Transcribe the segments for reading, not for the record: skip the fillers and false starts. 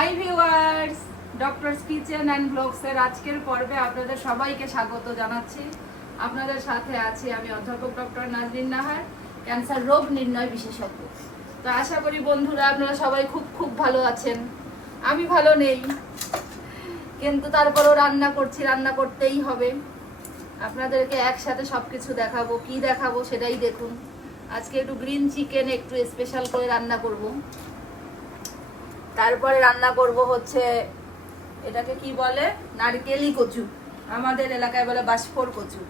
High viewers, doctor's kitchen and ব্লগসের আজকের পর্বে আপনাদের সবাইকে স্বাগত জানাচ্ছি। আপনাদের সাথে আছি আমি অধ্যাপক ডক্টর নাজনীন নাহার, ক্যান্সার রোগ নির্ণয় বিশেষজ্ঞ। তো আশা করি বন্ধুরা আপনারা সবাই খুব খুব ভালো আছেন। আমি ভালো নেই, কিন্তু তারপরেও রান্না করছি, রান্না করতেই হবে। আপনাদেরকে একসাথে সব কিছু দেখাবো, কি দেখাবো সেটাই দেখুন। আজকে একটু গ্রিন চিকেন একটু স্পেশাল করে রান্না করব। তারপরে রান্না করব হচ্ছে এটাকে কি বলে, নারকেলি কচু, আমাদের এলাকায় বলে বাষ্পর কচু।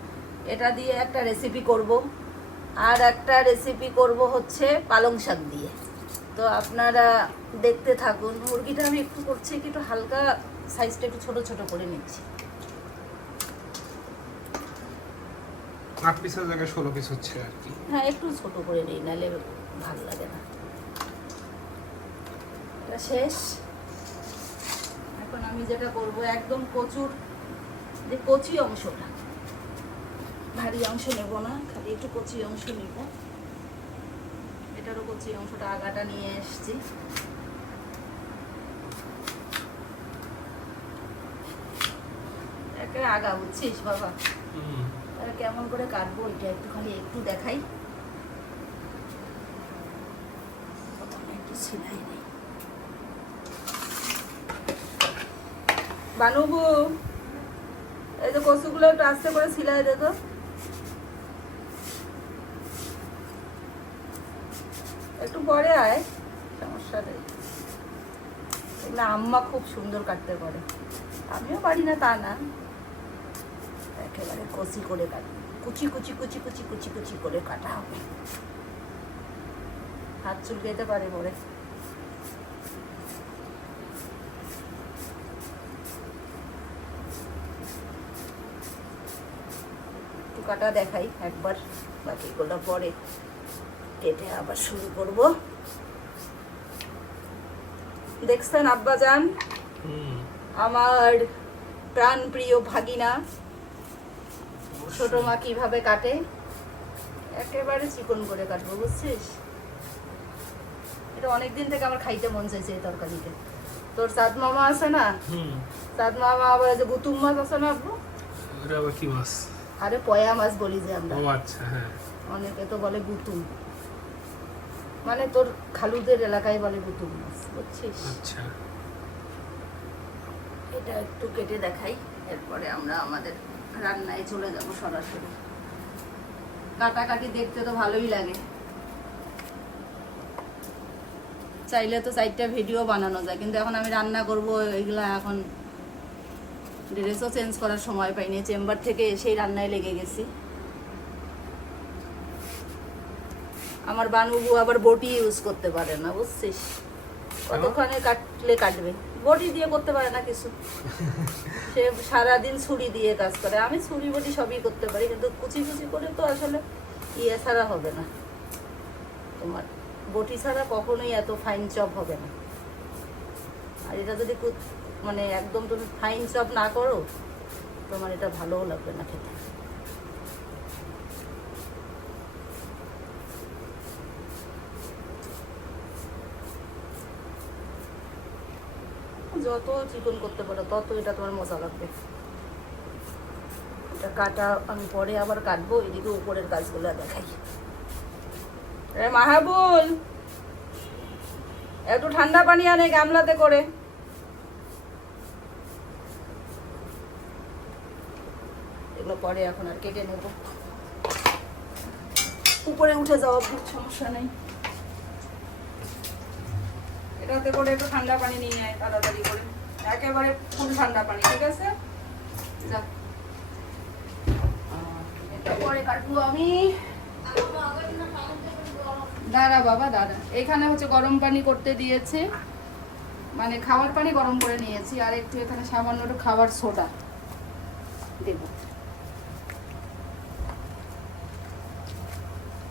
এটা দিয়ে একটা রেসিপি করব, আর একটা রেসিপি করব হচ্ছে পালং শাক দিয়ে। তো আপনারা দেখতে থাকুন। মুরগিটা আমি একটু করছি কি, একটু হালকা সাইজটা একটু ছোট ছোট করে নিচ্ছি। 8 পিসের জায়গায় 16 পিস হচ্ছে আর কি। হ্যাঁ, একটু ছোট করে নিই, নাহলে ভালো লাগে না। এটা শেষ। এখন আমি যেটা করব, একদম কচুর যে কচি অংশটা, ভারী অংশ নেব না, খালি একটু কচি অংশ নেব। এটারও কচি অংশটা আগাটা নিয়ে এসছি। একটা আগা, বুঝছিস বাবা? কেমন করে কাটবো এটা একটুখানি একটু দেখাই। একটু সিলাই নেই। বানুবু, এই তো কচুগুলো একটু আস্তে করে সিলাই দে তো। একটু পরে আয়, সমস্যা নেই। এগুলো আম্মা খুব সুন্দর কাটতে পারে, আমিও পারি না তা না। একেবারে কচি করে কাটি, কুচি কুচি কুচি কুচি কুচি কুচি করে কাটা হবে। হাত চুলকাইতে পারে পরে। একটু কাটা দেখাই একবার, বাকিগুলো পরে কেটে আবার শুরু করব। দেখছেন আব্বাজান, আমার প্রাণ প্রিয় ভাগিনা ছোট মা কিভাবে কাটে, একেবারে চিকন করে কাটবো, বুঝছিস? এটা অনেকদিন থেকে আমার খাইতে মন চাইছে এই তরকারিতে। তোর চাঁদ মামা আছে না, চাঁদ মামা আবার যে গুতুম মাছ আছে না আব্বু, এটা আবার কি মাছ? আরে পয়া মাছ বলি যে আমরা। ও আচ্ছা, হ্যাঁ। অনেকে তো বলে গুতুম, মানে তোর খালুদের এলাকায় বলে গুতুম মাছ, বুঝছিস? আচ্ছা, এটা একটু কেটে দেখাই, এরপরে আমরা আমাদের রান্নায় চলে যাব সরাসরি। কাটাকাটি দেখতে তো ভালোই লাগে, চাইলে তো 4টা ভিডিও বানানো যায়, কিন্তু এখন আমি রান্না করব এইগুলা, এখন ড্রেসও চেঞ্জ করার সময় পাইনি, চেম্বার থেকে এসেই রান্নায় লেগে গেছি। আমার বানুবু আবার বটি ইউজ করতে পারে না, বুঝছিস? কতক্ষণে কাটলে কাটবে, বটি দিয়ে করতে পারে না কিছু। সে সারাদিন ছুরি দিয়ে কাজ করে। আমি ছুরি বটি সবই করতে পারি, কিন্তু কুচি কুচি করে তো আসলে ইয়ে ছাড়া হবে না, তোমার বটি ছাড়া কখনোই এত ফাইন চপ হবে না। আর এটা যদি মানে একদম তুমি ফাইন চপ না করো, তোমার এটা ভালোও লাগবে না খেতে। যত চিকন করতে পারো তত এটা তোমার মজা লাগবে। এটা কাটা আমি পরে আবার কাটবো, এদিকে উপরের কাজগুলো দেখাই। মাহাবুল, একটু ঠান্ডা পানি আনে গামলাতে করে। এগুলো পরে এখন আর কেটে নেব। উপরে উঠে যাওয়া সমস্যা নেই। এটাতে করে একটু ঠান্ডা পানি নিয়ে আয় তাড়াতাড়ি করে, একেবারে ফুল ঠান্ডা পানি, ঠিক আছে? যা, এটা পরে কাটবো আমি। দাঁড়া বাবা দাঁড়া, এখানে হচ্ছে গরম পানি করতে দিয়েছে, মানে খাওয়ার পানি গরম করে নিয়েছি, আর একটু এখানে সামান্য একটু খাবার সোডা দেব,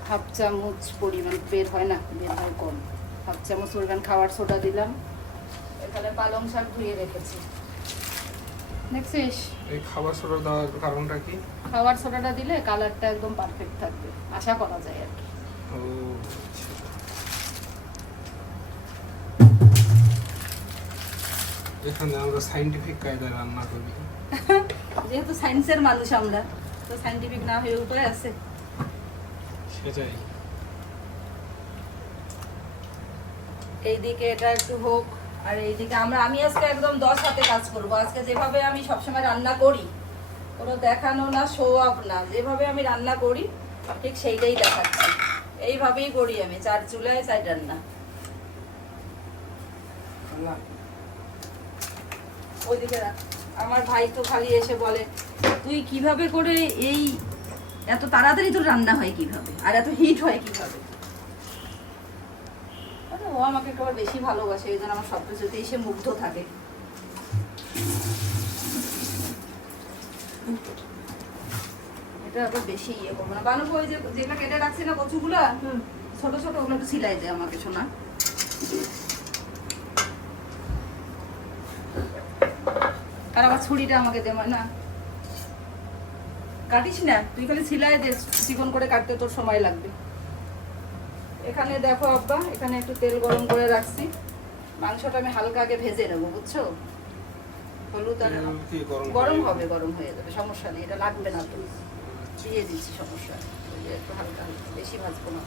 হাফ চামচ পরিমাণ, বের হয় না, বের হয় কম, হাফ চামচ পরিমাণ খাবার সোডা দিলাম। এখানে পালং শাক ধুয়ে রেখেছি, দেখছিস? এই খাবার সোডা দেওয়ার কারণটা কি? খাবার সোডাটা দিলে কালারটা একদম পারফেক্ট থাকবে, আশা করা যায় আর কি। ও আচ্ছা। এখানে আমরা সাইন্টিফিক কায়দায় রান্না করি। যেহেতু সায়েন্সের মানুষ আমরা, তো সাইন্টিফিক না হয়ে উপায় আছে। সেটাই। এইদিকে এটা একটু হোক, আর এইদিকে আমি আজকে একদম 10 হাতে কাজ করব। আজকে যেভাবে আমি সবসময় রান্না করি, কোনো দেখানো না, শো অফ না, যেভাবে আমি রান্না করি ঠিক সেইটাই দেখাচ্ছি। এইভাবেই করি আমি, 4 চুলায় 4 রান্না। ওইদিকে রাখ। আমার ভাই তো খালি এসে বলে, তুই কিভাবে করে এই এত তাড়াতাড়ি তোর রান্না হয় কিভাবে, আর এত হিট হয় কিভাবে। আরে ও আমাকে একটু বেশি ভালোবাসে, এই জন্য আমার সব কিছুতেই সে মুগ্ধ থাকে। এটা আবার বেশি ইয়ে করবো না। বানু ওই যে যেটা কেটে রাখছি না কচুগুলা, ছোট ছোট, ওগুলো একটু সিলাই দেয় আমাকে শোনা। আর আবার ছুরিটা আমাকে দেবে না, কাটিস না তুই, খালি সিলাই দে, চিকন করে কাটতে তোর সময় লাগবে। এখানে দেখো আব্বা, এখানে একটু তেল গরম করে রাখছি। মাংসটা আমি হালকা আগে ভেজে নেবো, বুঝছো? হলুদ আর গরম হবে, গরম হয়ে যাবে, সমস্যা নেই, এটা লাগবে না তো, দিয়ে দিচ্ছি, সমস্যা নেই। ওই যে একটু হালকা হালকা, বেশি ভাজবো না।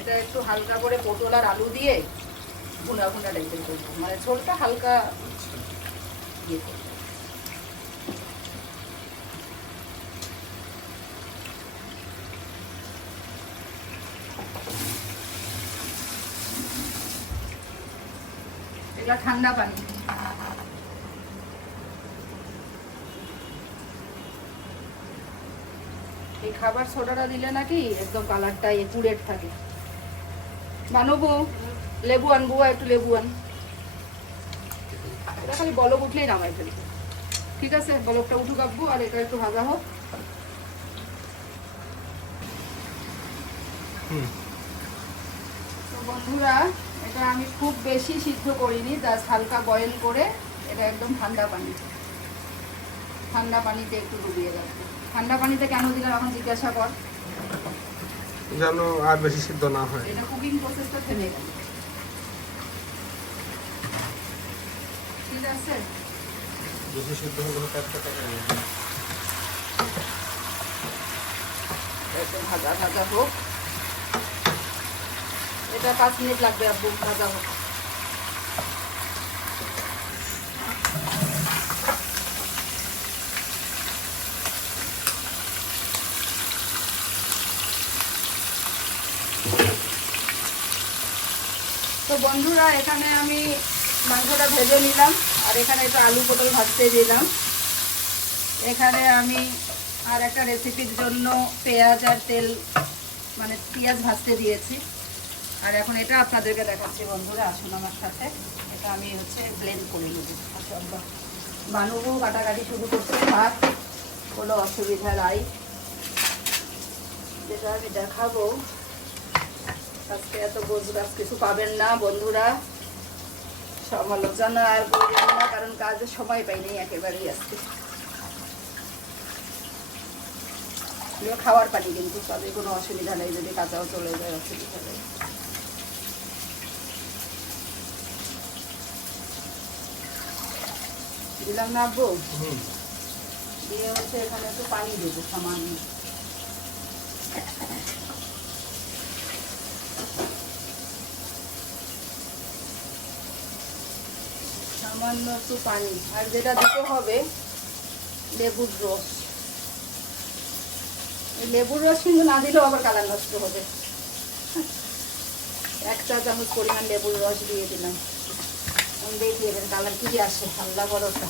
এটা একটু হালকা করে পটল আর আলু দিয়ে ভুনা ভুনা টাইপের করবো, মানে ঝোলটা হালকা ইয়ে করবো। এগুলা ঠান্ডা পানি। এই খাবার সোডাটা দিলে নাকি একদম কালারটা একুরেট থাকে। বানাবো, লেবু আনবো, একটু লেবু আন। এটা খালি বলক উঠলেই নামাই ফেলবো, ঠিক আছে? বলকটা উঠুক আব্বু, আর এটা একটু ভাজা হোক। তো বন্ধুরা, এটা আমি খুব বেশি সিদ্ধ করিনি, জাস্ট হালকা বয়েল করে এটা একদম ঠান্ডা পানি, ঠান্ডা পানিতে একটু ডুবিয়ে রাখবো। ঠান্ডা পানিতে কেন দিলাম এখন জিজ্ঞাসা কর, যেন আর বেশি সিদ্ধ না হয়। এটা কুকিং প্রসেসটা থেমে গেল, ঠিক আছে? বেশি সিদ্ধ হলে কাটতে কাটে একটু ভাজা ভাজা হোক, এটা 5 মিনিট লাগবে আব্বু, ভাজা হোক। তো বন্ধুরা, এখানে আমি মাংসটা ভেজে নিলাম, আর এখানে একটু আলু পটল ভাজতে দিলাম। এখানে আমি আর একটা রেসিপির জন্য পেঁয়াজ আর তেল, মানে পেঁয়াজ ভাজতে দিয়েছি। আর এখন এটা আপনাদেরকে দেখাচ্ছি বন্ধুরা, আসুন আমার সাথে। এটা আমি ব্লেন্ড করে নেব। আচ্ছা, বানুবু কাটাকাটি শুরু করতে থাক, কোনো অসুবিধা নাই। যেটা আমি দেখাবো, আজকে এত গোছগাছ কিছু পাবেন না বন্ধুরা, সমালোচনা আর বলবেন না, কারণ কাজের সময় পাইনি একেবারেই আজকে। খাওয়ার পানি কিন্তু তাদের কোনো অসুবিধা নেই, যদি কাঁচাও চলে যায় অসুবিধা নেই। দিলাম না আব্বু, দিয়ে এখানে একটু পানি দেবো সামান্য। সামান্য একটু পানি, আর যেটা দিতে হবে লেবুর রস। লেবুর রস কিন্তু না দিলেও আবার কালার নষ্ট হবে। 1 চা চামচ পরিমাণ লেবুর রস দিয়ে দিলাম। দেখি এবার কালার কি আসে, আল্লাহ ভরসা।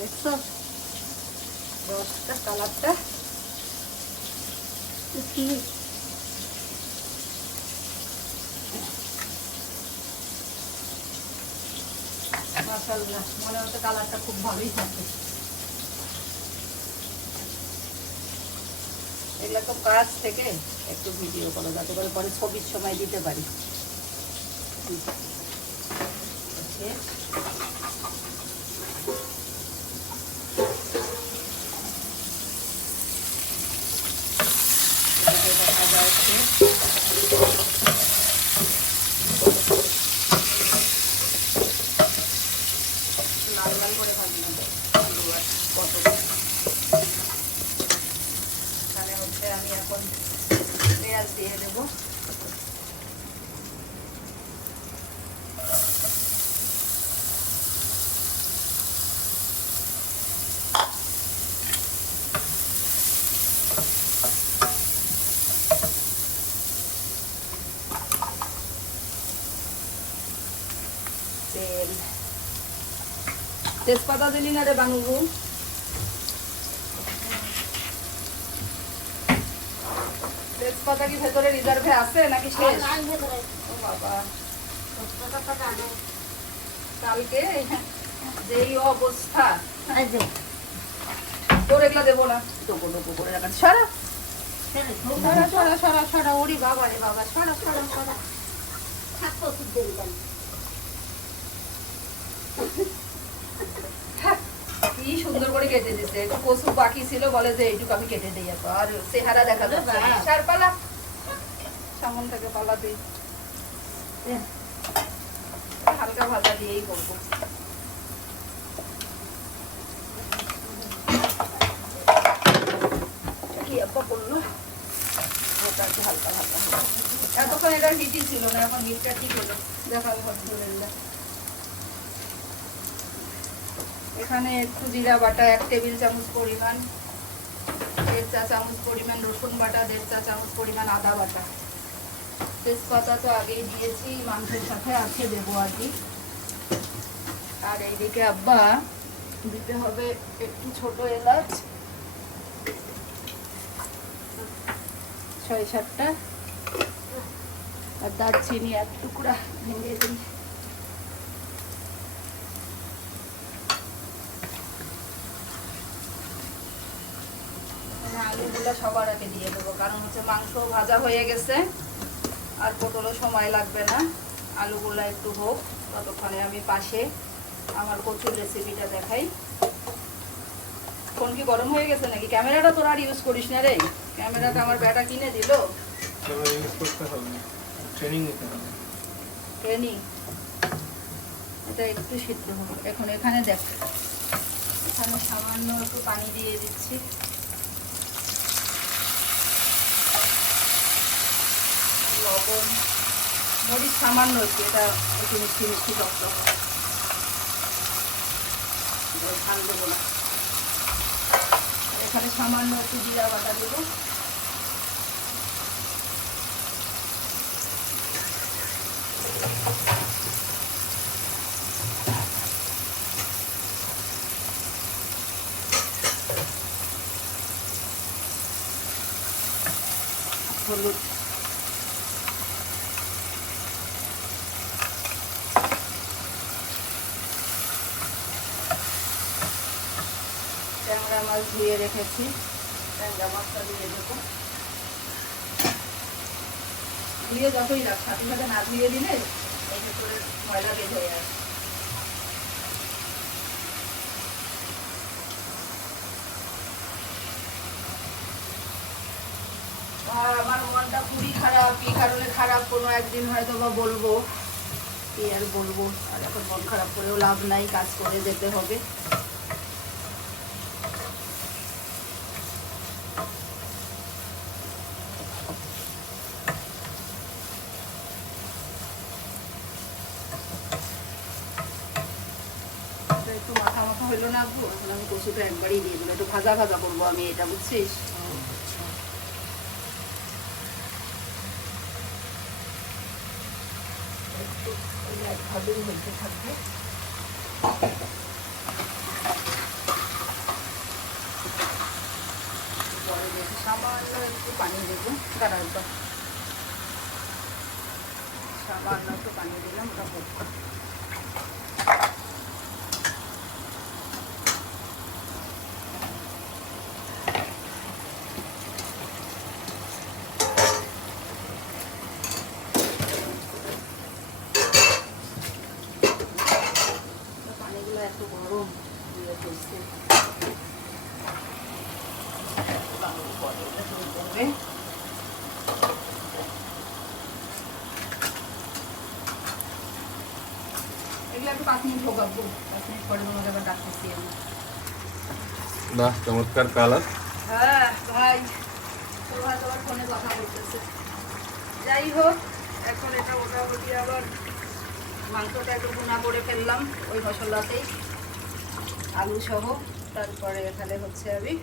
দেখছো রসটা, কালারটা মাশাআল্লাহ, মনে হচ্ছে কালারটা খুব ভালোই থাকবে। এগুলো তো কাছ থেকে একটু ভিডিও করা যাতে করে পরে ছবির সময় দিতে পারি। লাল লাল করে ভাজি নেব আলু আর পটল। এখানে হচ্ছে আমি এখন পেঁয়াজ দিয়ে দেবো। তেল, তেজপাতা দিলি না রে বানুবু? তেজপাতা কি ভেতরে রিজার্ভে আছে নাকি শেষ? ও বাবা, কালকে যেই অবস্থা, তোর এগুলা দেবো না, টোপো টোপো করে রাখা। সরা সরা সরা সরা সরা, ওরি বাবা রে বাবা, সরা সরা সরা। কি সুন্দর করে কেটে দিচ্ছে। একটু কচু বাকি ছিল, বলে যে এইটুকু আমি কেটে দিই। আর চেহারা দেখা যাচ্ছে না। সার পালা, সামন থেকে পালা তুই। হালকা ভাজা দিয়েই করবো। কি আব্বা করলো, ওটা একটু হালকা হালকা। এতক্ষণ এটা হিটই ছিল না, এখন হিটটা ঠিক হলো। দেখা আলহামদুলিল্লাহ। এখানে একটু জিরা বাটা 1 টেবিল চামচ পরিমাণ, 1.5 চা চামচ পরিমাণ রসুন বাটা, 1.5 চা চামচ পরিমাণ আদা বাটা। তেজপাতা তো আগেই দিয়েছি, মাংসের সাথে আছে দেবো আর কি। আর এইদিকে আব্বা দিতে হবে একটু ছোট এলাচ 6-7টা, আর দারচিনি 1 টুকরা ভেঙে দিই। আলুগুলো সবার আগে দিয়ে দেবো, কারণ হচ্ছে মাংস ভাজা হয়ে গেছে আর পটলও সময় লাগবে না। আলুগুলো একটু হোক, ততক্ষণে আমি পাশে আমার কচুর রেসিপিটা দেখাই। ফোন কি গরম হয়ে গেছে নাকি? ক্যামেরাটা তোর আর ইউজ করিস না রে? ক্যামেরাটা আমার ব্যাটা কিনে দিল। ট্রেনিং, এটা একটু সিদ্ধ হবে এখন। এখানে দেখ, এখানে সামান্য একটু পানি দিয়ে দিচ্ছি। লবণ, মরিচ সামান্য একটু, এটা একটু মিষ্টি মিষ্টি টক ঝাল দেবো না। এখানে সামান্য একটু জিরা বাটা দেবো। হলুদ, ট্যাংরা মাছ ধুয়ে রেখেছি, ট্যাংরা মাছটা দিয়ে দেবো। ধুয়ে যতই রাখ, সাথে সাথে না ধুয়ে দিলে এই ভেতরে ময়লা বের হয়ে আসে। আর আমার মনটা খুবই খারাপ। কি কারণে খারাপ, কোনো একদিন হয়তো বা বলবো। কি আর বলবো, আর এখন মন খারাপ করেও লাভ নাই, কাজ করে যেতে হবে। একটু মাথা মাথা হইলো না আব্বু, এখন আমি কচুটা একবারই দিয়ে দিলাম। একটু ভাজা ভাজা করবো আমি এটা, বুঝছিস? ভালোই হইতে থাকবে। সামান্য একটু পানি দেবো, দাঁড়াও তো, সামান্য একটু পানি দিলাম, ওটা হোক। পানিগুলো এত গরম দিয়ে ফেলছে, করবে। এগুলো একটু 5 মিনিট ঢোকাবো, 5 মিনিট পরে তোমাকে আবার ডাকতেছি আমি। বাহ, চমৎকার কালার। হ্যাঁ ভাই, তোমার তোমার ফোনে কথা বলতেছে। যাই হোক, এখন এটা মোটামুটি আবার মাংসটা একটু ভুনা করে ফেললাম ওই মশলাতেই, আলু সহ। তারপরে এখানে হচ্ছে আমি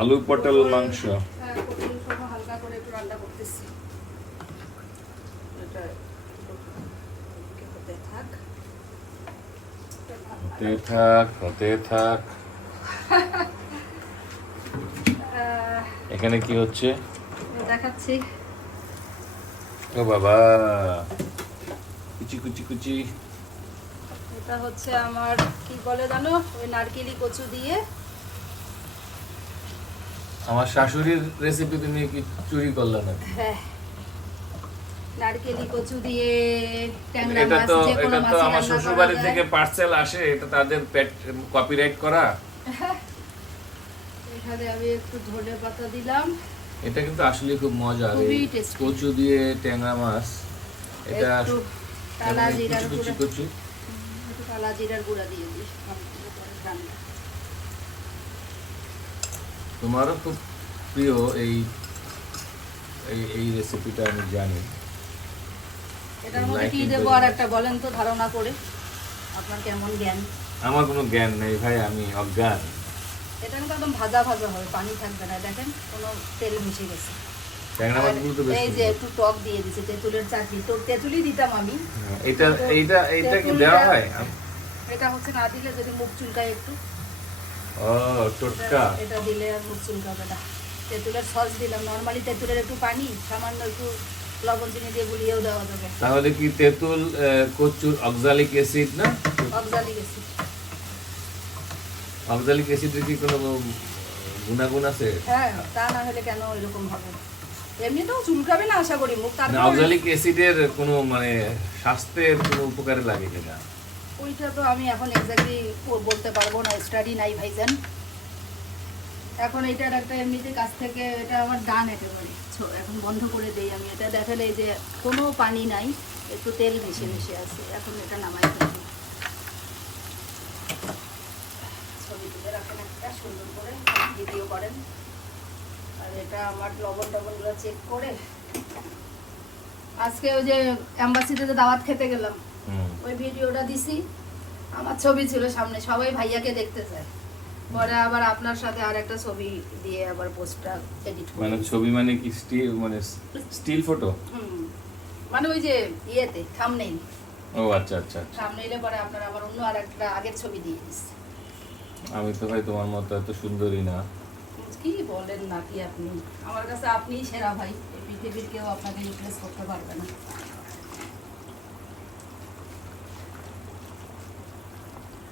আলু পটল মাংস। হ্যাঁ, পটল সহ হালকা করে একটু রান্না করতেছি। এটা হতে থাক, হতে থাক, হতে থাক। এখানে কি হচ্ছে দেখাচ্ছি। ও বাবা, কুচি কুচি কুচি। এটা হচ্ছে আমার কি বলে জানো, ওই নারকেলি কচু দিয়ে। আমার শাশুড়ির রেসিপি তুমি কি চুরি করলে না? হ্যাঁ, নারকেলি কচু দিয়ে ট্যাংরা এটা মাছ, তো যে কোনো এটা তো মাছই আমার রান্না শ্বশুর করা বাড়ি যায়। থেকে পার্সেল আসে, এটা তাদের কপিরাইট করা। এখানে আমি একটু ধনে পাতা দিলাম, এটা কিন্তু আসলে খুব মজার, খুবই এই tasty। কচু দিয়ে ট্যাংরা মাছ। এটা একটু কালা এমনি জিরার কুচি কুচি গুঁড়া, কুচি। একটু কালা জিরার গুঁড়া দিয়ে দিই। রান্না তোমারও খুব প্রিয় এই এই এই রেসিপিটা, আমি জানি। এটার মধ্যে কি দেবো আর একটা বলেন তো, ধারণা করে আপনার কেমন জ্ঞান? আমার কোনো জ্ঞান নেই ভাই, আমি অজ্ঞান। এটা কিন্তু একদম ভাজা ভাজা হবে, পানি থাকবে না, দেখেন কোনো তেল মিশে গেছে। ট্যাংরা মাছগুলো তো বেশ এই যে সুন্দর। একটু টক দিয়ে দিচ্ছে, তেঁতুলের চাটনি, তো তেঁতুলই দিতাম আমি। হ্যাঁ, এটা এইটা এইটা কি দেওয়া হয়? এটা হচ্ছে না দিলে যদি মুখ চুলকায় একটু, ও টোটকা। এটা দিলে আর মুখ চুলকাবে না। তেঁতুলের সস দিলাম, নর্মালি তেঁতুলের একটু পানি, সামান্য একটু লবণ চিনি দিয়ে গুলিয়েও দেওয়া যাবে। তাহলে কি তেঁতুল কচুর অক্সালিক অ্যাসিড না? Oxalic acid. অক্সালিক অ্যাসিডের কি কোনো গুণাগুণ আছে? হ্যাঁ, তা না হলে কেন এরকম হবে? এমনিতেও চুলকাবে না আশা করি মুখ, না, তারপর অক্সালিক অ্যাসিডের কোনো মানে স্বাস্থ্যের কোনো উপকারে লাগে কিনা? ওইটা তো আমি এখন এক্স্যাক্টলি বলতে পারবো না, স্টাডি নাই ভাইজান। এখন এটার একটা এমনিতে কাছ থেকে, এটা আমার ডান একেবারে এখন বন্ধ করে দেই আমি। এটা দেখালে এই যে কোনো পানি নাই, একটু তেল মিশে মিশে আছে। এখন এটা নামাই ফেলবো। ছবি তুলে রাখেন একটা সুন্দর করে, ভিডিও করেন। আর এটা আমার লবণ টবণগুলো চেক করে, আজকে ওই যে অ্যাম্বাসিতে দাওয়াত খেতে গেলাম, ওই ভিডিওটা দিছি, আমার ছবি ছিল সামনে, সবাই ভাইয়াকে দেখতে চায়। পরে আবার আপনার সাথে আর একটা ছবি দিয়ে আবার পোস্টটা এডিট করি। মানে ছবি মানে কি স্টিল, মানে স্টিল ফটো? মানে ওই যে ইয়েতে থাম্বনেইল, ও আচ্ছা আচ্ছা আচ্ছা। থাম্বনেইলে পরে আপনার আবার অন্য আর একটা আগের ছবি দিয়ে দিচ্ছে। আমি তো ভাই তোমার মতো এত সুন্দরী না। কি বলেন নাকি আপনি? আমার কাছে আপনিই সেরা ভাই, এই পৃথিবীর কেউ আপনাকে রিপ্লেস করতে পারবে না।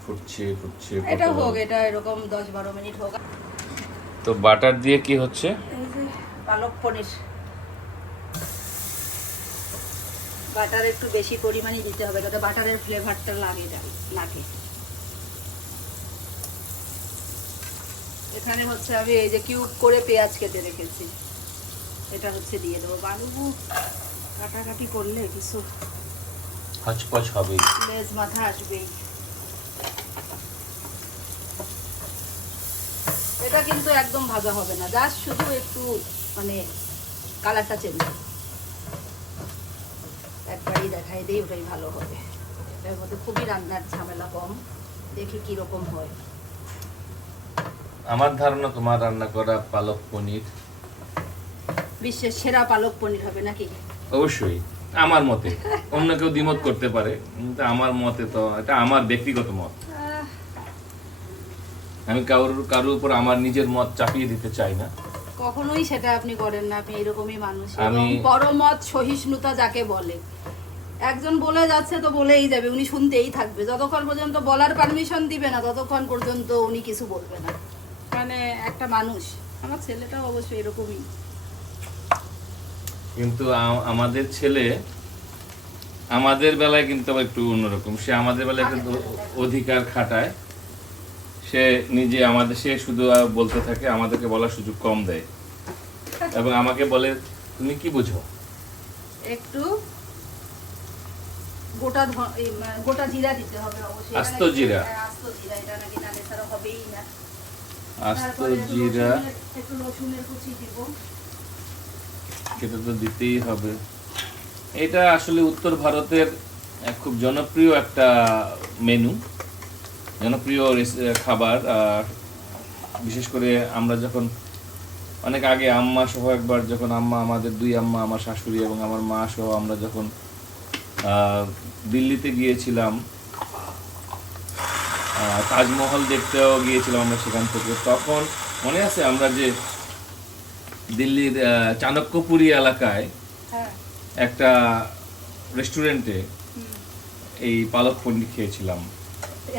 ফুটছে ফুটছে। এটা হোক, এটা এরকম 10-12 মিনিট হোক। তো বাটার দিয়ে কি হচ্ছে? এই যে পালক পনির, বাটার একটু বেশি পরিমাণে দিতে হবে, যাতে বাটারের ফ্লেভারটা লাগে। এখানে হচ্ছে আমি এই যে কিউব করে পেঁয়াজ কেটে রেখেছি, এটা হচ্ছে দিয়ে দেবো। বালু কাটাকাটি করলে কিছু হচপচ হবে, লেজ মাথা আসবেই। এটা কিন্তু একদম ভাজা হবে না, জাস্ট শুধু একটু মানে কালারটা চেঞ্জ হবে। একবারই দেখাই দিই, ওটাই ভালো হবে। এর মধ্যে খুবই রান্নার ঝামেলা কম, দেখি কিরকম হয়। আমার ধারণা তোমার রান্না করা পালক পনির বিশ্বের সেরা পালক পনির হবে নাকি? অবশ্যই আমার মতে, অন্য কেউ দ্বিমত করতে পারে, কিন্তু আমার মতে তো এটা আমার ব্যক্তিগত মত। আমি কারোর উপর আমার নিজের মত চাপিয়ে দিতে চাই না। কখনোই সেটা আপনি করেন না, আপনি এরকমই মানুষ। এবং আমি- পরমত সহিষ্ণুতা যাকে বলে, একজন বলে যাচ্ছে তো বলেই যাবে, উনি শুনতেই থাকবে, যতক্ষণ পর্যন্ত বলার পারমিশন দিবে না ততক্ষণ পর্যন্ত উনি কিছু বলবে না। মানে একটা মানুষ, আমার ছেলেটাও অবশ্যই এরকমই। কিন্তু আমাদের ছেলে আমাদের বেলায় কিন্তু আবার একটু অন্যরকম। সে আমাদের বেলায় কিন্তু অধিকার খাটায়, সে নিজে আমাদের, সে শুধু বলতে থাকে, আমাদেরকে বলার সুযোগ কম দেয় এবং আমাকে বলে তুমি কি বুঝো। একটু গোটা গোটা জিরা দিতে হবে অবশ্যই, আস্ত জিরা। আস্ত জিরা, এটা নাকি না ছাড়া হবেই না। আস্ত তারপরে জিরা একটু রসুনের কুচি দিব। সেটা তো দিতেই হবে। এটা আসলে উত্তর ভারতের খুব জনপ্রিয় একটা মেনু, জনপ্রিয় খাবার। আর বিশেষ করে আমরা যখন অনেক আগে আম্মা সহ একবার, যখন আম্মা, আমাদের দুই আম্মা, আমার শাশুড়ি এবং আমার মা সহ আমরা যখন দিল্লিতে গিয়েছিলাম, তাজমহল দেখতেও গিয়েছিলাম আমরা সেখান থেকে, তখন মনে আছে আমরা যে দিল্লির চাণক্যপুরী এলাকায় হ্যাঁ, একটা রেস্টুরেন্টে এই পালক পনির খেয়েছিলাম।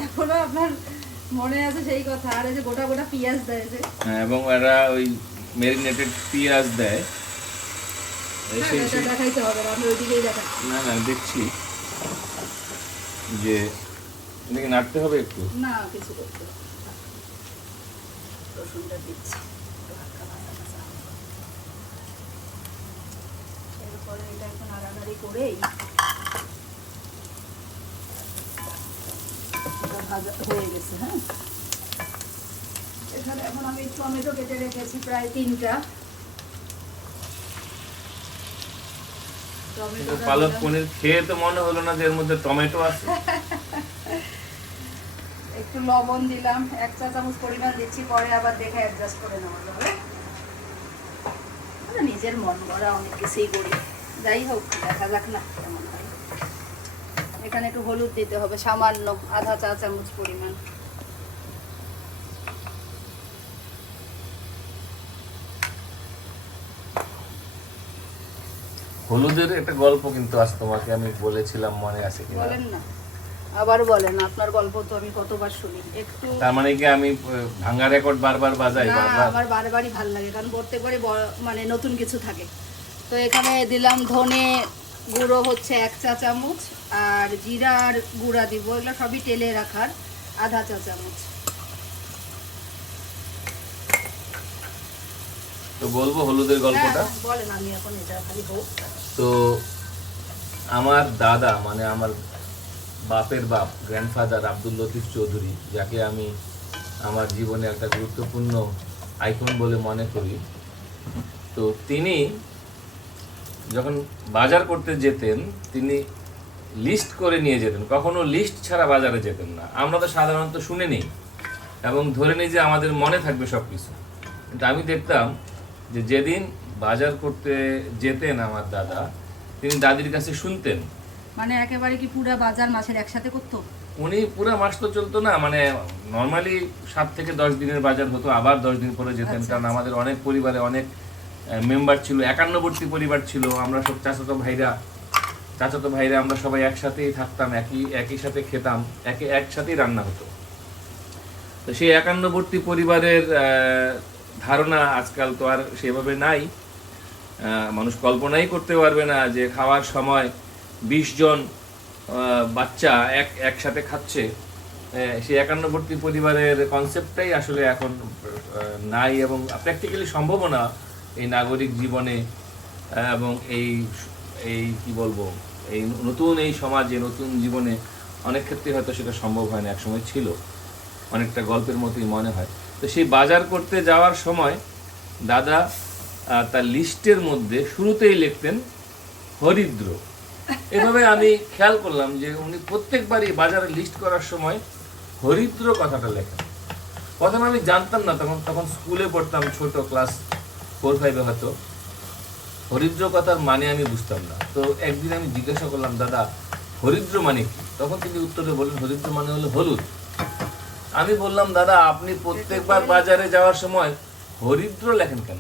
এখনো আপনার মনে আছে সেই কথা? আর এই যে গোটা গোটা পেঁয়াজ দেয় যে, এবং এরা ওই ম্যারিনেটেড পেঁয়াজ দেয়। এটা দেখাইতে হবে না, আমি ওইদিকেই দেখাই। না না, দেখছি যে এটাকে নাড়তে হবে একটু। না, কিছু করতে হবে না। রসুনটা দিচ্ছি, হালকা ভাজা ভাজা। এরপরে এটা একটু নাড়ানাড়ি করেই এটা ভাজা হয়ে গেছে। হ্যাঁ, এখানে এখন আমি টমেটো কেটে রেখেছি প্রায় 3টা। পালক পনির খেয়ে তো মনে হলো না যে এর মধ্যে টমেটো আছে। একটু লবণ দিলাম, 1 চা চামচ পরিমাণ দিচ্ছি, পরে আবার দেখে অ্যাডজাস্ট করে নেওয়া যাবে। নিজের মন গড়া অনেক কিছুই করি, যাই হোক দেখা যাক না কেমন হয়। এখানে একটু হলুদ দিতে হবে সামান্য, আধা চা চামচ পরিমাণ। হলুদের একটা গল্প কিন্তু আজ তোমাকে আমি বলেছিলাম, মনে আছে কিনা? বলেন না, আবার বলেন, আপনার গল্প তো আমি কতবার শুনি। একটু তার মানে কি আমি ভাঙা রেকর্ড বারবার বাজাই? না, বারবার আমার বারবারই ভালো লাগে, কারণ প্রত্যেকবারই মানে নতুন কিছু থাকে। তো এখানে দিলাম ধনে গুঁড়ো হচ্ছে 1 চা চামচ, আর জিরার গুঁড়া দিব, এগুলো সবই তেলে রাখার, আধা চা চামচ। তো বলবো হলুদের গল্পটা। হ্যাঁ, বলেন, আমি এখন এটা খালি হোক। তো আমার দাদা, মানে আমার বাপের বাপ, গ্র্যান্ডফাদার আব্দুল লতিফ চৌধুরী, যাকে আমি আমার জীবনে একটা গুরুত্বপূর্ণ আইকন বলে মনে করি, তো তিনি যখন বাজার করতে যেতেন তিনি লিস্ট করে নিয়ে যেতেন, কখনো লিস্ট ছাড়া বাজারে যেতেন না। আমরা তো সাধারণত শুনে নিই এবং ধরে নিই যে আমাদের মনে থাকবে সব কিছু, কিন্তু আমি দেখতাম যে যেদিন বাজার করতে যেতেন আমার দাদা, তিনি দাদির কাছে শুনতেন। মানে একেবারে কি পুরো বাজার মাছের একসাথে করতো? উনি পুরো মাস তো চলতো না, মানে নর্মালি 7 থেকে 10 দিনের বাজার হতো, আবার 10 দিন পরে যেতেন। কারণ আমাদের অনেক পরিবারে অনেক মেম্বার ছিল, একান্নবর্তী পরিবার ছিল, আমরা সব চাচাতো ভাইরা আমরা সবাই একসাথেই থাকতাম, একই সাথে খেতাম, একসাথেই রান্না হতো। তো সেই একান্নবর্তী পরিবারের ধারণা আজকাল তো আর সেভাবে নাই। মানুষ কল্পনাই করতে পারবে না যে খাওয়ার সময় 20 জন বাচ্চা একসাথে খাচ্ছে। সেই একান্নবর্তী পরিবারের কনসেপ্টটাই আসলে এখন নাই এবং প্র্যাকটিক্যালি সম্ভব না এই নাগরিক জীবনে, এবং এই কি বলবো, এই নতুন এই সমাজে, নতুন জীবনে অনেক ক্ষেত্রে হয়তো সেটা সম্ভব হয় না। একসময় ছিল, অনেকটা গল্পের মতোই মনে হয়। তো সেই বাজার করতে যাওয়ার সময় দাদা তার লিস্টের মধ্যে শুরুতেই লিখতেন হরিদ্র। এভাবে আমি খেয়াল করলাম যে উনি প্রত্যেকবারই বাজারে লিস্ট করার সময় হরিদ্র কথাটা লেখেন। প্রথমে আমি জানতাম না, তখন স্কুলে পড়তাম, ছোট ক্লাস 4-5 হয়তো। হরিদ্র কথার মানে আমি বুঝতাম না। তো একদিন আমি জিজ্ঞাসা করলাম, দাদা হরিদ্র মানে কি? তখন তিনি উত্তরে বললেন, হরিদ্র মানে হলো হলুদ। আমি বললাম, দাদা আপনি প্রত্যেকবার বাজারে যাওয়ার সময় হরিদ্র লেখেন কেন?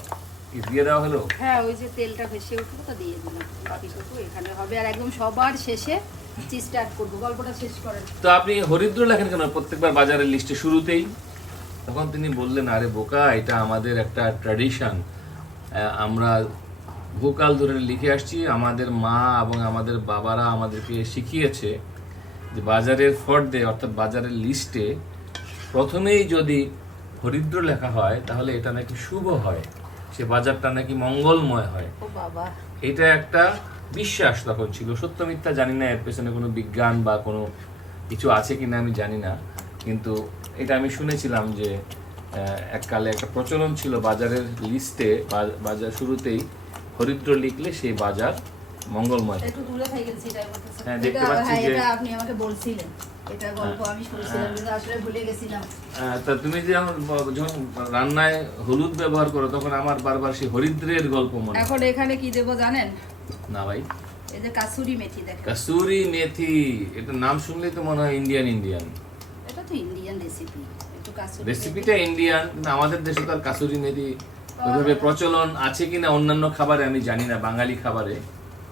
কি দিয়ে দেওয়া হলো? হ্যাঁ, ওই যে তেলটা ভেসে উঠলো তো দিয়ে দিলাম, বাকিটুকু এখানে হবে। আর একদম সবার শেষে চিজটা অ্যাড করবো। গল্পটা শেষ করেন। তো আপনি হরিদ্র লেখেন কেন প্রত্যেকবার বাজারের লিস্টে শুরুতেই? তখন তিনি বললেন, আরে বোকা, এটা আমাদের একটা ট্র্যাডিশন, আমরা বহুকাল ধরে লিখে আসছি। আমাদের মা এবং আমাদের বাবারা আমাদেরকে শিখিয়েছে যে বাজারের ফর্দে অর্থাৎ বাজারের লিস্টে প্রথমেই যদি হরিদ্র লেখা হয় তাহলে এটা নাকি শুভ হয়, সে বাজারটা নাকি মঙ্গলময় হয়। ও বাবা, এটা একটা বিশ্বাস তখন ছিল, সত্য মিথ্যা জানি না, এর পেছনে কোনো বিজ্ঞান বা কোনো কিছু আছে কিনা আমি জানি না, কিন্তু এটা আমি শুনেছিলাম যে এককালে একটা প্রচলন ছিল বাজারের লিস্টে বাজার শুরুতেই হরিদ্র লিখলে সেই বাজার মঙ্গলময়। একটু দূরে থেকে গেছি এটাই বলতেছে। হ্যাঁ, দেখতে পাচ্ছি যে এটা আপনি আমাকে বলছিলেন, এটা গল্প আমি শুনছিলাম কিন্তু আসলে ভুলে গেছিলাম। তা তুমি যে যখন রান্নায় হলুদ ব্যবহার করো তখন আমার বারবার সেই হরিদ্রের গল্প মনে হয়। এখন এখানে কি দেবো জানেন? না ভাই, এই যে কাসুরি মেথি দেখেন। কাসুরি মেথি, এটা নাম শুনলেই তো মনে হয় ইন্ডিয়ান। এটা তো ইন্ডিয়ান রেসিপি, একটু কাসুরি রেসিপিটা ইন্ডিয়ান, কিন্তু আমাদের দেশে তো আর কাসুরি মেথি ওইভাবে প্রচলন আছে কিনা অন্যান্য খাবারে আমি জানি না, বাঙালি খাবারে।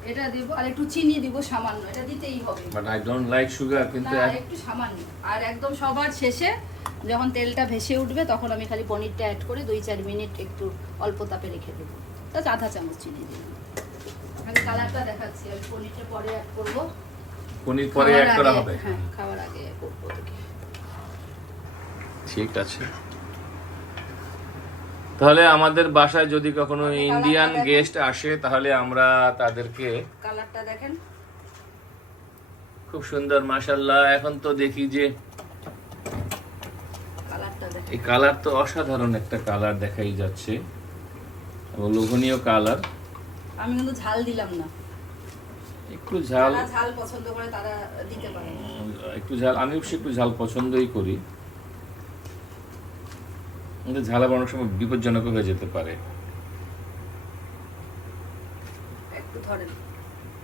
এটা দিব আর একটু চিনি দিব সামান্য, এটা দিতেই হবে। But I don't like sugar, কিন্তু না, একটু সামান্য। আর একদম সবার শেষে যখন তেলটা ভেসে উঠবে তখন আমি খালি পনিরটা অ্যাড করে 2-4 মিনিট একটু অল্প তাপে রেখে দেবো। তা আধা চামচ চিনি দিই। খালি কালারটা দেখাচ্ছি, আমি পনিরটা পরে অ্যাড করবো। পনির পরে অ্যাড করা হবে। হ্যাঁ, খাওয়ার আগে করবো দেখি। ঠিক আছে, তাহলে আমাদের বাসায় যদি কখনো ইন্ডিয়ান গেস্ট আসে তাহলে আমরা তাদেরকে, কালারটা দেখেন খুব সুন্দর মাশাআল্লাহ। এখন তো দেখি যে কালারটা দেখেন, এই কালার তো অসাধারণ একটা কালার দেখাই যাচ্ছে, এবং লোভনীয় কালার। আমি কিন্তু ঝাল দিলাম না, একটু ঝাল, যারা ঝাল পছন্দ করে তারা দিতে পারে। একটু ঝাল, আমি অবশ্য একটু ঝাল পছন্দই করি, কিন্তু ঝাল আবার অনেক সময় বিপজ্জনক হয়ে যেতে পারে। একটু ধরেন,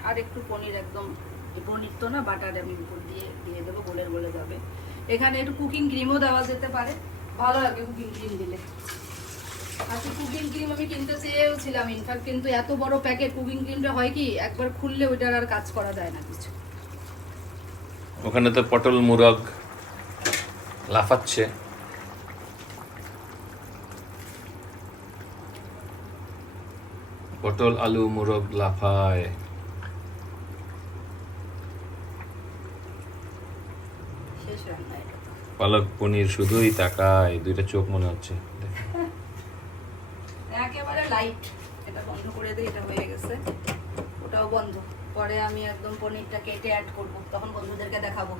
আর একটু পনির, একদম পনির তো না, বাটার আমি উপর দিয়ে দেবো, গোলের গলে যাবে। এখানে একটু কুকিং ক্রিমও দেওয়া যেতে পারে, ভালো লাগে কুকিং ক্রিম দিলে। আচ্ছা, কুকিং ক্রিম আমি কিনতে চেয়েছিলাম ইনফ্যাক্ট, কিন্তু এত বড় প্যাকেট কুকিং ক্রিমটা হয় কি একবার খুললে ওইটার আর কাজ করা যায় না কিছু। ওখানে তো পটল মুরগ লাফাচ্ছে। পটল আলু মুরগ লাফায়। শেষ রান্না এটা। পালক পনির শুধুই তাকায়, দুইটা চোখ মনে হচ্ছে। একেবারে লাইট। এটা বন্ধ করে দিই, এটা হয়ে গেছে, ওটাও বন্ধ। পরে আমি একদম পনিরটা কেটে অ্যাড করব, তখন বন্ধুদেরকে দেখাবো।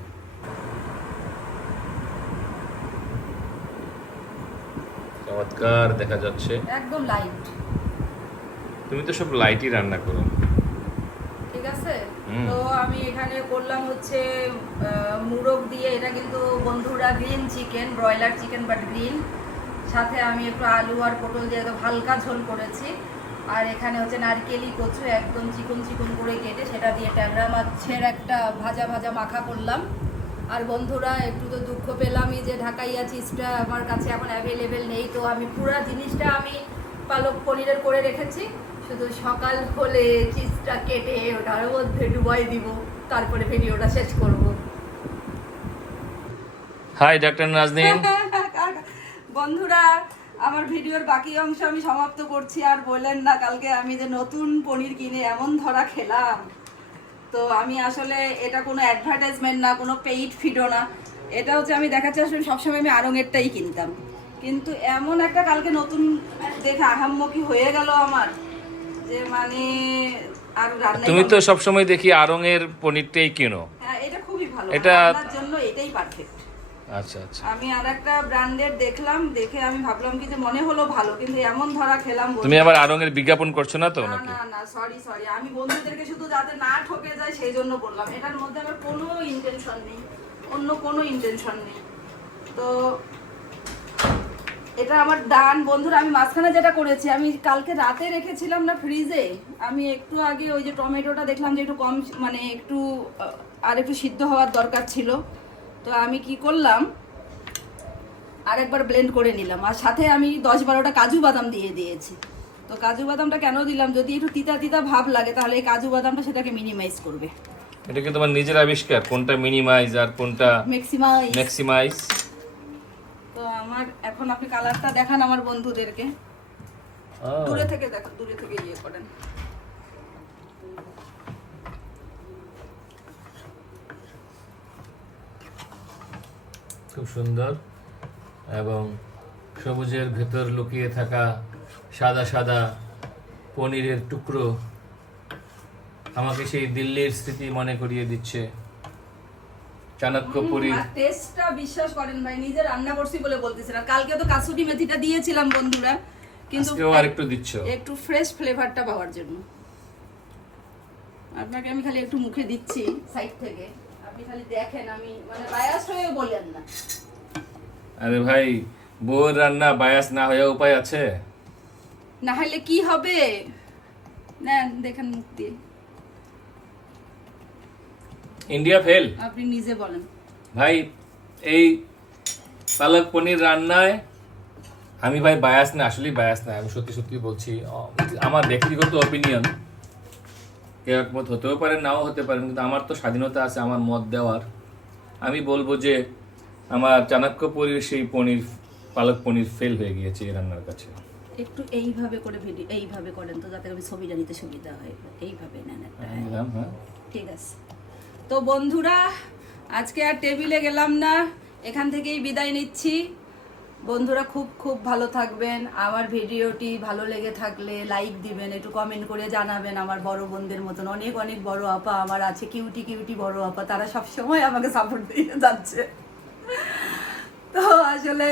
চমৎকার দেখা যাচ্ছে। একদম লাইট। তুমি তো সব লাইটই রান্না করো। ঠিক আছে, হুম। তো আমি এখানে করলাম হচ্ছে মুরগ দিয়ে, এটা কিন্তু বন্ধুরা green chicken, broiler chicken but green. সাথে আমি একটু আলু আর পটল দিয়ে একদম হালকা ঝোল করেছি। আর এখানে হচ্ছে নারকেলি কচু একদম চিকন চিকন করে কেটে সেটা দিয়ে ট্যাংরা মাছের একটা ভাজা ভাজা মাখা করলাম। আর বন্ধুরা একটু তো দুঃখ পেলামই যে ঢাকাইয়া চিজটা আমার কাছে এখন অ্যাভেলেবেল নেই, তো আমি পুরো জিনিসটা আমি পালক পনিরের করে রেখেছি, শুধু সকাল হলে চিজটা কেটে ওটার মধ্যে ডুবাই দিব, তারপরে ভিডিওটা শেষ করব। Hi doctor Nazneen. বন্ধুরা, আমার ভিডিওর বাকি অংশ আমি সমাপ্ত করছি। আর বললেন না কালকে আমি যে নতুন পনির কিনে এমন ধরা খেলাম, তো আমি আসলে এটা কোনো অ্যাডভার্টাইজমেন্ট না, কোনো পেইড ভিডিও না, এটা হচ্ছে আমি দেখাচ্ছি আসলে সবসময় আমি আড়ংয়েরটাই কিনতাম, কিন্তু এমন একটা কালকে নতুন দেখে আহাম্মকি হয়ে গেল আমার, যে মানে আর রান্না। তুমি তো সবসময় দেখি আড়ংয়ের পনিরটাই কিনো। হ্যাঁ, এটা খুবই ভালো, এটা রান্নার জন্য এটাই পারফেক্ট। আচ্ছা আচ্ছা। আমি আর একটা ব্র্যান্ডের দেখলাম, দেখে আমি ভাবলাম কি যে মনে হলো ভালো, কিন্তু এমন ধরা খেলাম। তুমি আবার আড়ংয়ের বিজ্ঞাপন করছো না তো না নাকি? না না, সরি সরি, আমি বন্ধুদেরকে শুধু যাতে না ঠকে যায় সেই জন্য বললাম। এটার মধ্যে আমার কোনো ইন্টেনশন নেই, অন্য কোনো ইন্টেনশন নেই। তো এটা আমার ডান। বন্ধুরা, আমি মাঝখানে যেটা করেছি, আমি কালকে রাতে রেখেছিলাম না ফ্রিজে, আমি একটু আগে ওই যে টমেটোটা দেখলাম যে একটু কম, মানে একটু আর একটু সিদ্ধ হওয়ার দরকার ছিল, তো আমি কি করলাম আরেকবার ব্লেন্ড করে নিলাম, আর সাথে আমি 10-12টা কাজু বাদাম দিয়ে দিয়েছি। তো কাজু বাদামটা কেন দিলাম, যদি একটু তিতা তিতা ভাব লাগে তাহলে এই কাজু বাদামটা সেটাকে মিনিমাইজ করবে। এটা কি তোমার নিজের আবিষ্কার, কোনটা মিনিমাইজ আর কোনটা ম্যাক্সিমাইজ? তো আমার এখন আপনি কালারটা দেখান আমার বন্ধুদেরকে, দূরে থেকে দেখো, দূরে থেকে ইয়ে করেন। খুব সুন্দর, এবং সবুজের ভেতর লুকিয়ে থাকা সাদা সাদা পনিরের টুকরো আমাকে সেই দিল্লির স্মৃতি মনে করিয়ে দিচ্ছে। চাণক্যপুরী টেস্টটা বিশ্বাস করেন ভাই, নিজে রান্না করছি বলে বলতেছেন। আর কালকে তো কাসুরি মেথিটা দিয়েছিলাম বন্ধুরা, কিন্তু আজকেও আর একটু দিচ্ছ, একটু ফ্রেশ ফ্লেভারটা পাওয়ার জন্য। আপনাকে আমি খালি একটু মুখে দিচ্ছি সাইড থেকে, আপনি খালি দেখেন, আমি মানে বায়াস হয়ে বলেন না। আরে ভাই, বউয়ের রান্না বায়াস না হয়ে উপায় আছে? না হলে কি হবে, নেন দেখেন মুখ দিয়ে। India fail. আপনি নিজে বলেন ভাই, এই পালক পনির রান্নায় আমি ভাই বায়াস না, আসলেই বায়াস না, আমি সত্যি সত্যি বলছি। আমার ব্যক্তিগত অপিনিয়ন, কেউ একমত হতেও পারে, নাও হতে পারে, কিন্তু আমার তো স্বাধীনতা আছে আমার মত দেওয়ার। আমি বলবো যে আমার চাণক্যপুরীর সেই পনির, পালক পনির ফেল হয়ে গিয়েছে এই রান্নার কাছে। একটু এইভাবে করে ভিডিও এইভাবে করেন তো, যাতে আমি ছবিটা নিতে সুবিধা হয়। এইভাবে নেন একটা, হ্যাঁ ঠিক আছে। তো বন্ধুরা, আজকে আর টেবিলে গেলাম না, এখান থেকেই বিদায় নিচ্ছি। বন্ধুরা খুব খুব ভালো থাকবেন। আমার ভিডিওটি ভালো লেগে থাকলে লাইক দিবেন, একটু কমেন্ট করে জানাবেন। আমার বড় বোনদের মতন অনেক অনেক বড় আপা আমার আছে, কিউটি কিউটি বড় আপা, তারা সবসময় আমাকে সাপোর্ট দিয়ে যাচ্ছে। তো আসলে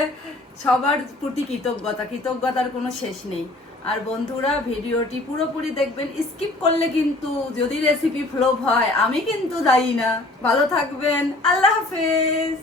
সবার প্রতি কৃতজ্ঞতার কোনো শেষ নেই। আর বন্ধুরা, ভিডিওটি পুরোপুরি দেখবেন, স্কিপ করলে কিন্তু যদি রেসিপি ফ্লপ হয় আমি কিন্তু দায়ী না। ভালো থাকবেন, আল্লাহ হাফেজ।